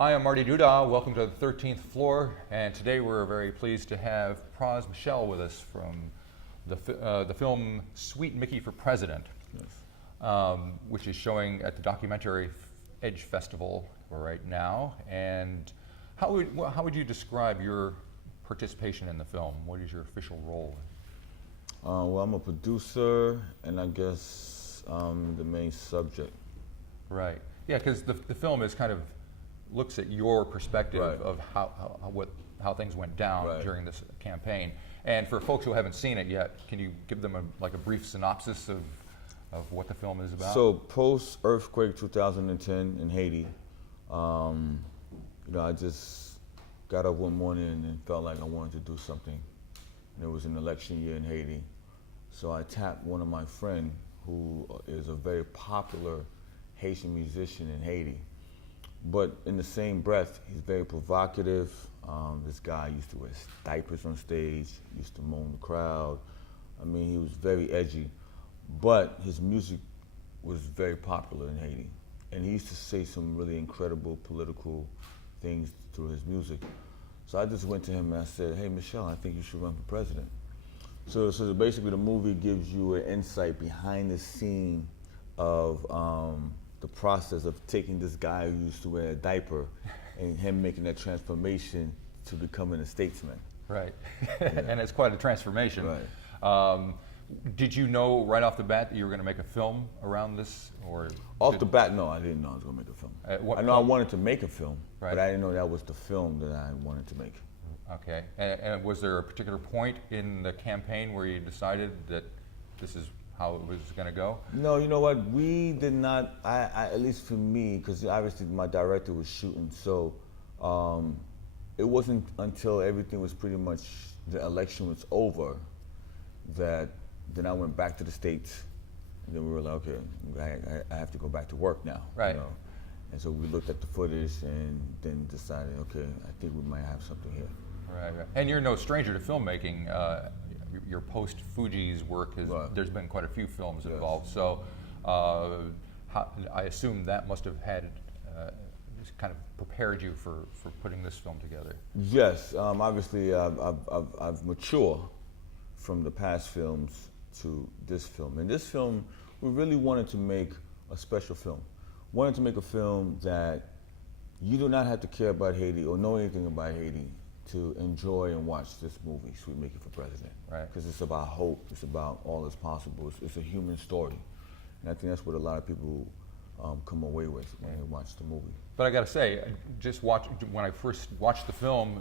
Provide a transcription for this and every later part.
Hi, I'm Marty Duda. Welcome to the 13th floor. And today we're very pleased to have Pras Michel with us from the film Sweet Micky For President, which is showing at the Documentary Edge Festival right now. And how would you describe your participation in the film? What is your official role? Well, I'm a producer, and I guess the main subject. Right. Yeah, because the film is kind of looks at your perspective of how things went down during this campaign. And for folks who haven't seen it yet, can you give them a brief synopsis of what the film is about? So post-earthquake 2010 in Haiti, I just got up one morning and felt like I wanted to do something. And it was an election year in Haiti. So I tapped one of my friends who is a very popular Haitian musician in Haiti. But in the same breath, he's very provocative. This guy used to wear diapers on stage, used to moan the crowd. I mean, he was very edgy, but his music was very popular in Haiti. And he used to say some really incredible political things through his music. So I just went to him and I said, hey, Michel, I think you should run for president. So basically the movie gives you an insight behind the scene of the process of taking this guy who used to wear a diaper and him making that transformation to becoming a statesman. Right, and it's quite a transformation. Right. Did you know right off the bat that you were going to make a film around this, or off the bat? No, I didn't know I was going to make a film. I know I wanted to make a film, but I didn't know that was the film that I wanted to make. Okay, and was there a particular point in the campaign where you decided that this is how it was going to go? No, you know what? We did not. At least for me, because obviously my director was shooting, so it wasn't until everything was pretty much the election was over that then I went back to the States, and then we were like, okay, I have to go back to work now. Right. You know? And so we looked at the footage and then decided, okay, I think we might have something here. Right. And you're no stranger to filmmaking. Your post-Fugee's work there's been quite a few films involved. So I assume that must have had kind of prepared you for putting this film together. Yes, obviously I've matured from the past films to this film. And this film, we really wanted to make a special film. Wanted to make a film that you do not have to care about Haiti or know anything about Haiti to enjoy and watch this movie, Sweet Micky For President. Right. Because it's about hope, it's about all that's possible. It's a human story. And I think that's what a lot of people come away with when they watch the movie. But I got to say, when I first watched the film,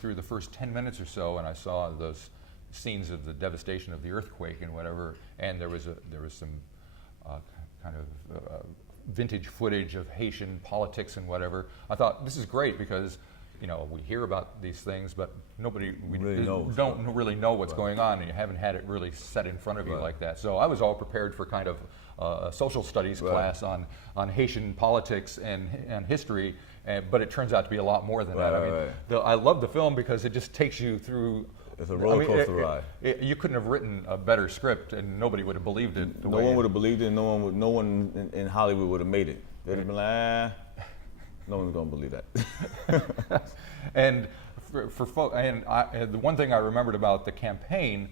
through the first 10 minutes or so, and I saw those scenes of the devastation of the earthquake and whatever, and there was some kind of vintage footage of Haitian politics and whatever. I thought, this is great because we hear about these things, but don't really know what's going on, and you haven't had it really set in front of you like that. So I was all prepared for kind of a social studies class on Haitian politics and history, but it turns out to be a lot more than that. I mean, I love the film because it just takes you through. It's a roller coaster ride. You couldn't have written a better script, and nobody would have believed it. No one would have believed it. No one in Hollywood would have made it. They'd have been like, no one's gonna believe that. And the one thing I remembered about the campaign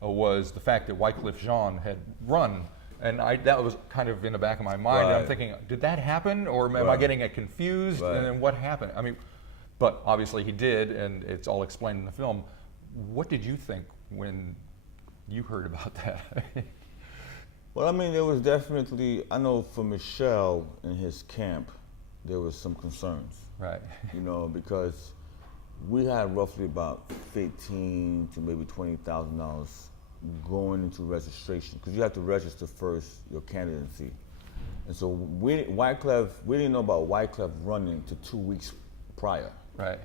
was the fact that Wycliffe Jean had run, and that was kind of in the back of my mind. I'm thinking, did that happen, or am I getting it confused? And then what happened? I mean, but obviously he did, and it's all explained in the film. What did you think when you heard about that? Well, I mean, there was definitely, I know for Michel and his camp, there was some concerns. Right. Because we had roughly about $15,000 to maybe $20,000 going into registration, because you have to register first your candidacy. And so we didn't know about Wycliffe running to 2 weeks prior. Right.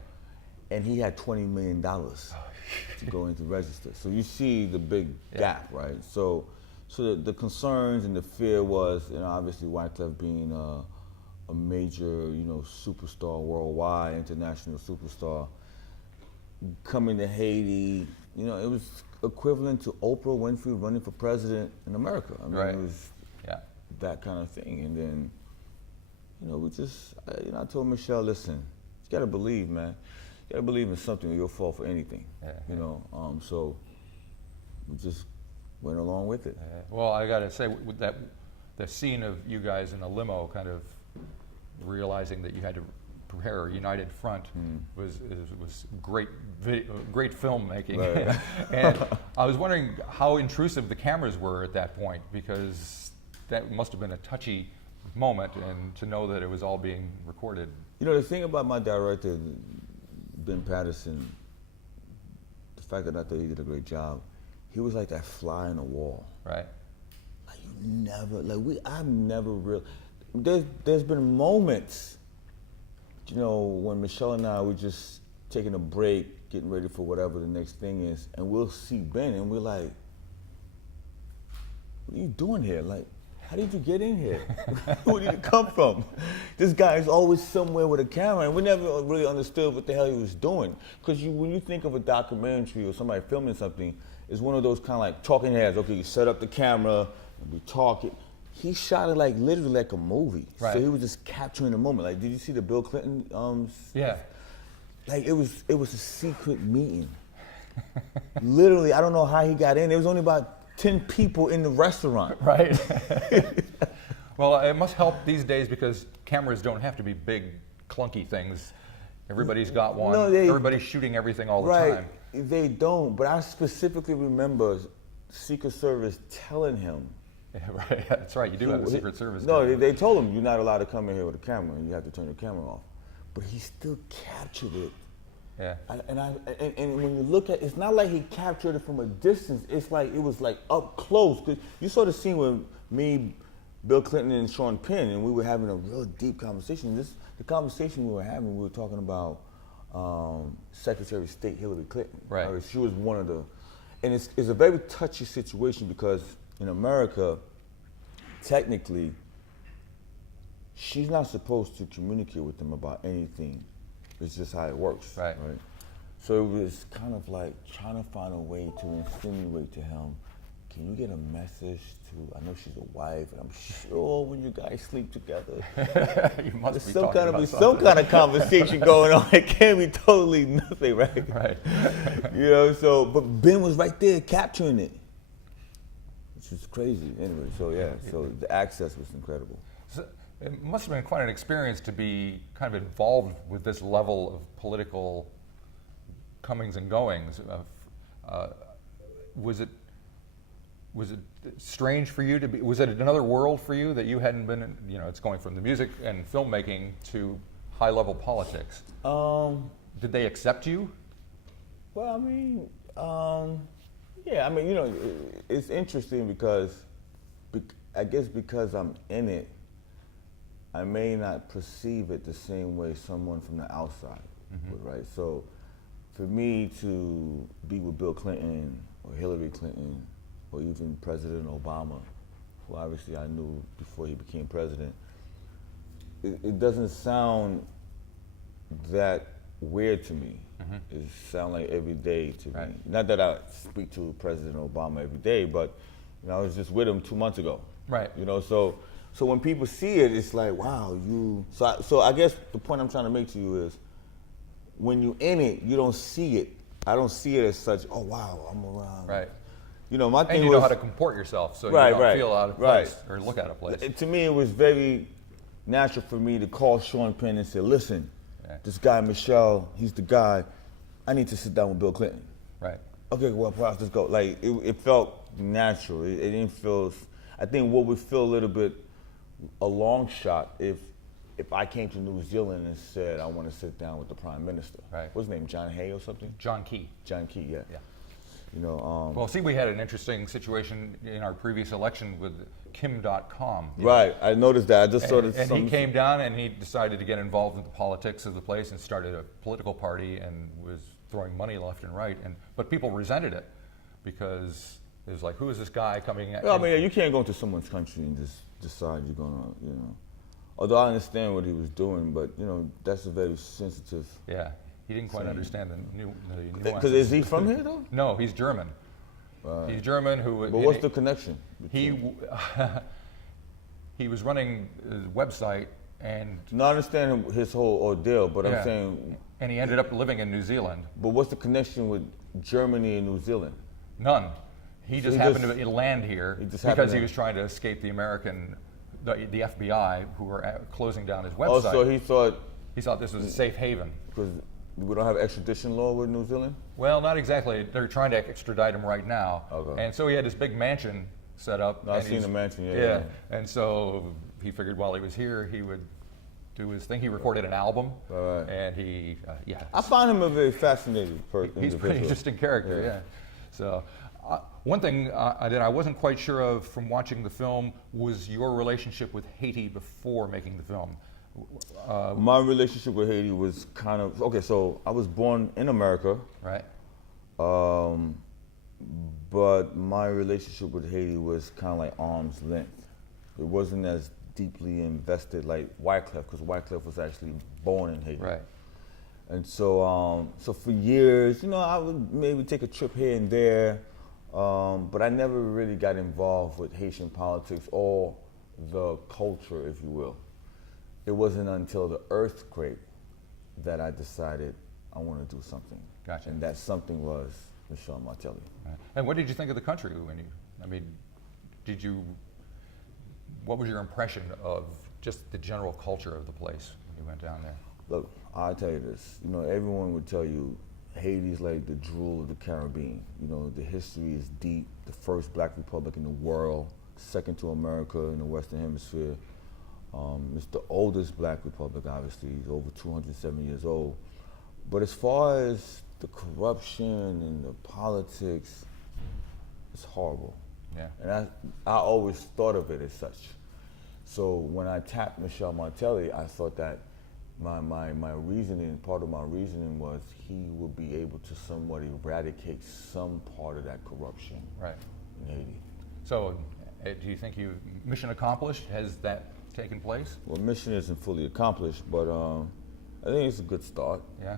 And he had $20 million to go into register. So you see the big gap, right? So the concerns and the fear was, obviously Wycliffe being a major, superstar worldwide, international superstar, coming to Haiti, it was equivalent to Oprah Winfrey running for president in America. I mean, it was that kind of thing. And then we just, I told Michelle, listen, you gotta believe, man. You gotta believe in something or you'll fall for anything. So we just went along with it. Well, I gotta say, with that, the scene of you guys in a limo kind of realizing that you had to prepare a united front was great great filmmaking. Right. And I was wondering how intrusive the cameras were at that point, because that must have been a touchy moment, and to know that it was all being recorded. The thing about my director, Ben Patterson, the fact that I thought he did a great job, he was like that fly in the wall. Right. Like you never, I've never really, there's been moments, when Michelle and I were just taking a break, getting ready for whatever the next thing is, and we'll see Ben and we're like, what are you doing here? Like, how did you get in here? Where did you come from? This guy is always somewhere with a camera, and we never really understood what the hell he was doing. Because when you think of a documentary or somebody filming something, it's one of those kind of like talking heads. Okay, you set up the camera, and we talk it. He shot it literally like a movie. Right. So he was just capturing the moment. Like, did you see the Bill Clinton? Yeah. Like it was a secret meeting. Literally, I don't know how he got in. There was only about 10 people in the restaurant. Right. Well, it must help these days because cameras don't have to be big, clunky things. Everybody's got one. No, everybody's shooting everything all the time. They don't, but I specifically remember Secret Service telling him. Yeah, right. That's right. You do have a Secret Service. No, they told him, you're not allowed to come in here with a camera, and you have to turn the camera off. But he still captured it. Yeah. And when you look at, it's not like he captured it from a distance. It's like it was like up close. 'Cause you saw the scene with me, Bill Clinton, and Sean Penn, and we were having a real deep conversation. The conversation we were having, we were talking about Secretary of State Hillary Clinton. Right. She was one of the, and it's a very touchy situation because in America, technically, she's not supposed to communicate with them about anything. It's just how it works. Right. So it was kind of like trying to find a way to insinuate to him, can you get a message to, I know she's a wife, and I'm sure when you guys sleep together, You must there's be some talking kind about of something. some kind of conversation going on. It can't be totally nothing, right? Right. But Ben was right there capturing it, which was crazy. Anyway, so the access was incredible. So it must have been quite an experience to be kind of involved with this level of political comings and goings. Was it strange for you to be? Was it another world for you that you hadn't been in? It's going from the music and filmmaking to high-level politics. Did they accept you? Well, I mean, it's interesting because I guess because I'm in it, I may not perceive it the same way someone from the outside would, right? So for me to be with Bill Clinton or Hillary Clinton or even President Obama, who obviously I knew before he became president, it doesn't sound that weird to me. It sounds like every day to me. Not that I speak to President Obama every day, but I was just with him 2 months ago. Right. So when people see it, it's like, wow, you. So I guess the point I'm trying to make to you is, when you're in it, you don't see it. I don't see it as such. Oh wow, I'm around. Right. My thing And you was, know how to comport yourself, so you don't feel out of place or look out of place. To me, it was very natural for me to call Sean Penn and say, listen, this guy Michel, he's the guy. I need to sit down with Bill Clinton. Right. Okay, well, perhaps let's go. Like it felt natural. It didn't feel. I think what would feel a little bit a long shot if I came to New Zealand and said I want to sit down with the Prime Minister. Right. What's his name? John Hay or something? John Key. John Key, yeah. Yeah. Well, see, we had an interesting situation in our previous election with Kim.com. Right, I noticed that. I just saw And he came down and he decided to get involved in the politics of the place and started a political party and was throwing money left and right. But people resented it because it was like, who is this guy coming at? Well, I mean, you can't go into someone's country and just decide you're gonna, Although I understand what he was doing, but that's a very sensitive. Yeah, he didn't quite understand the nuances. Because is he from here though? No, he's German. Right. He's German. But what's the connection? He was running his website And Not understanding his whole ordeal, but yeah. I'm saying, And he ended up living in New Zealand. but what's the connection with Germany and New Zealand? None. He just he happened just- to land here just happened because he to- was trying to escape the the FBI, who were closing down his website. Oh, so he thought, He thought this was a safe haven. because we don't have extradition law with New Zealand? Well, not exactly. They're trying to extradite him right now. Okay. And so he had this big mansion set up. No, I've and seen he's- the mansion, yeah, Yeah. yeah. And so he figured while he was here, he would do his thing. He recorded an album. Right. And he, yeah. I find him a very fascinating person. He's a pretty interesting character, yeah. So, one thing that I wasn't quite sure of from watching the film was your relationship with Haiti before making the film. My relationship with Haiti was kind of, okay, so I was born in America, Right? but my relationship with Haiti was kind of like arm's length. It wasn't as deeply invested like Wyclef, because Wyclef was actually born in Haiti. Right. And so, so for years, I would maybe take a trip here and there, but I never really got involved with Haitian politics or the culture, if you will. It wasn't until the earthquake that I decided I want to do something. Gotcha. And that something was Michel Martelly. Right. And what did you think of the country when what was your impression of just the general culture of the place when you went down there? Look, I'll tell you this. Everyone would tell you Haiti's like the drool of the Caribbean. The history is deep. The first black republic in the world, second to America in the Western Hemisphere. It's the oldest black republic, obviously. It's over 270 years old. But as far as the corruption and the politics, it's horrible. Yeah. And I always thought of it as such. So when I tapped Michel Martelly, I thought that my reasoning, part of my reasoning was he would be able to somewhat eradicate some part of that corruption Right. in Haiti. So, do you think mission accomplished? Has that taken place? Well, mission isn't fully accomplished, but I think it's a good start. Yeah.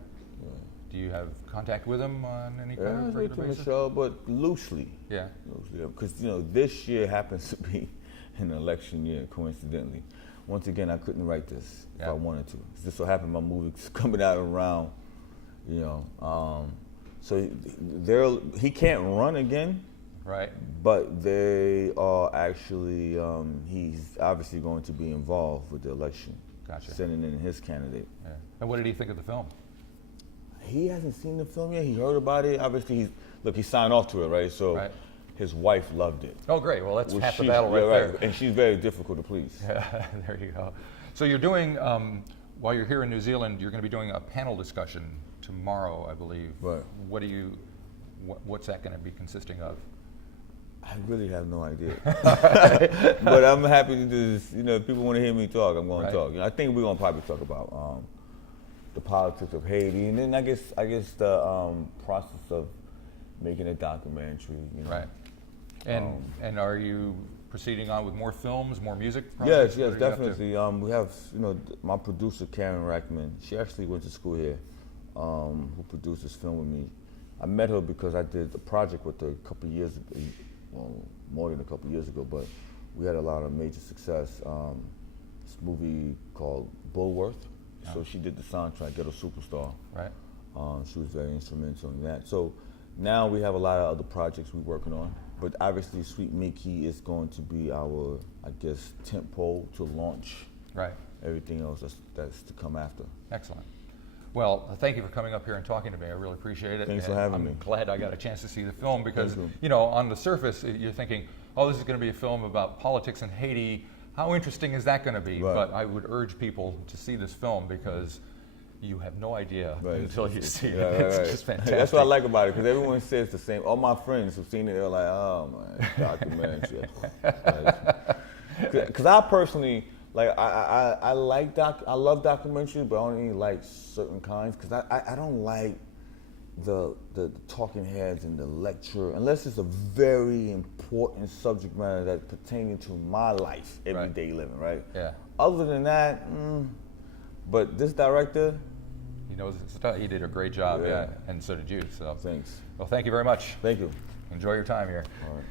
Do you have contact with him on any kind Yeah, I of speak to regular basis? Michel, but loosely. Yeah. Loosely, because this year happens to be an election year, coincidentally. Once again, I couldn't write this if Yeah. I wanted to. It just so happened my movie's coming out around, so he can't run again, Right. but they are actually, he's obviously going to be involved with the election. Gotcha. Sending in his candidate. Yeah. And what did he think of the film? He hasn't seen the film yet. He heard about it. Obviously, he signed off to it, right? So Right. his wife loved it. Oh, great. Well, that's half the she's- battle right yeah, there. And she's very difficult to please. There you go. So you're doing, while you're here in New Zealand, you're going to be doing a panel discussion tomorrow, I believe. Right. What's that going to be consisting of? I really have no idea. But I'm happy to do this. If people want to hear me talk, I'm going Right. to talk. I think we're going to probably talk about the politics of Haiti, and then I guess the process of making a documentary. Right. And are you proceeding on with more films, more music Yes, projects? What are you up to? definitely. We have, my producer Karen Rackman. She actually went to school here. Who produced this film with me? I met her because I did a project with her a couple of years ago. Well, more than a couple of years ago, but we had a lot of major success. This movie called Bullworth. Yeah. So she did the soundtrack, Ghetto Superstar. Right. She was very instrumental in that. So now we have a lot of other projects we're working on. But obviously, Sweet Micky is going to be our, I guess, tentpole to launch Right. everything else that's to come after. Excellent. Well, thank you for coming up here and talking to me. I really appreciate it. Thanks for And having I'm me. glad I got a chance to see the film because, Thank you. on the surface, you're thinking, oh, this is going to be a film about politics in Haiti. How interesting is that going to be? Right. But I would urge people to see this film because you have no idea Right. until you see it. Yeah, It's right. just fantastic. That's what I like about it, because everyone says the same. All my friends who've seen it, they're like, oh, man, documentary. Because I personally, I love documentaries, but I only like certain kinds, because I don't like the talking heads and the lecture, unless it's a very important subject matter that's pertaining to my life, everyday living, right? Yeah. Other than that, but this director, He knows his stuff. He did a great job, Yeah. and so did you. So, thanks. well, thank you very much. Thank you. Enjoy your time here. All right.